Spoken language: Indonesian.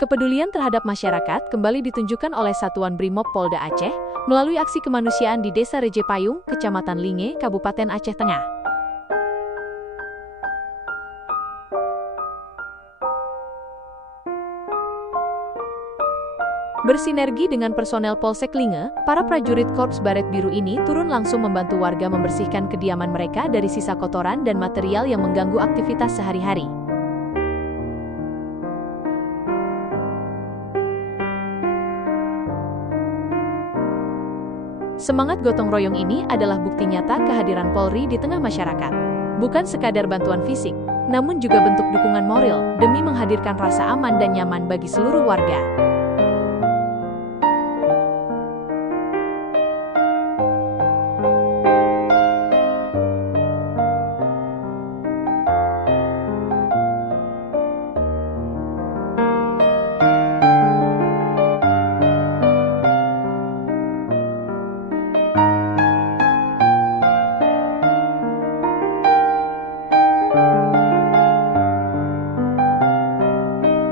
Kepedulian terhadap masyarakat kembali ditunjukkan oleh Satuan Brimob Polda Aceh melalui aksi kemanusiaan di Desa Reje Payung, Kecamatan Linge, Kabupaten Aceh Tengah. Bersinergi dengan personel Polsek Linge, para prajurit Korps Baret Biru ini turun langsung membantu warga membersihkan kediaman mereka dari sisa kotoran dan material yang mengganggu aktivitas sehari-hari. Semangat gotong royong ini adalah bukti nyata kehadiran Polri di tengah masyarakat. Bukan sekadar bantuan fisik, namun juga bentuk dukungan moral demi menghadirkan rasa aman dan nyaman bagi seluruh warga.